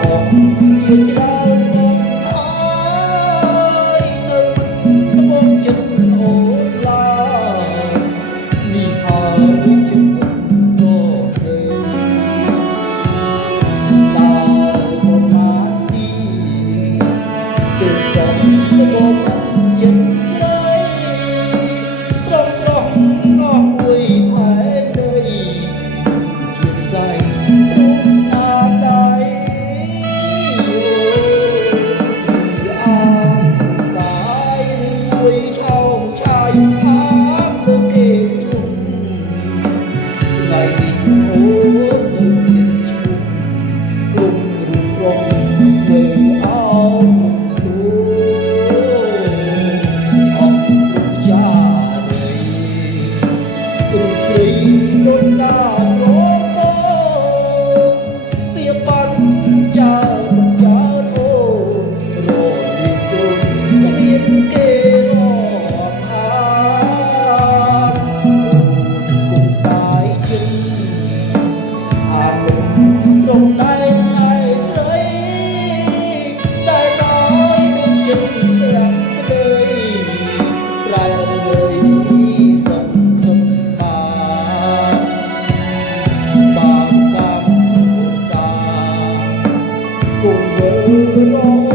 ជាច្រើនហើយនៅត្បូងចិត្តអូនឡានេះហើយចិត្តអូនទៅដើរមកណាទីពេលសំត្បូងចិត្តស្រីប្រំប្រំអស់មួយផែនដីជាខ្សែរូបស្នាដៃឆោមឆាយអានលើគេជុំថ្ងៃនេះអូននៅមានឈ្មោះគ្រប់រូបរងនៅអោទូអងរូបចារីរូបស្រីដូនកាស្រពោទៀបបានច្រើនច្រើនអូរនេះសុំគ្មានគេរំដៃស្នេហ៍ស្រីស្ដាយដោយដួងចិត្តប្រាំក្ដីប្រែលើយសង្ឃឹមបានកម្មសាគង់វិលរ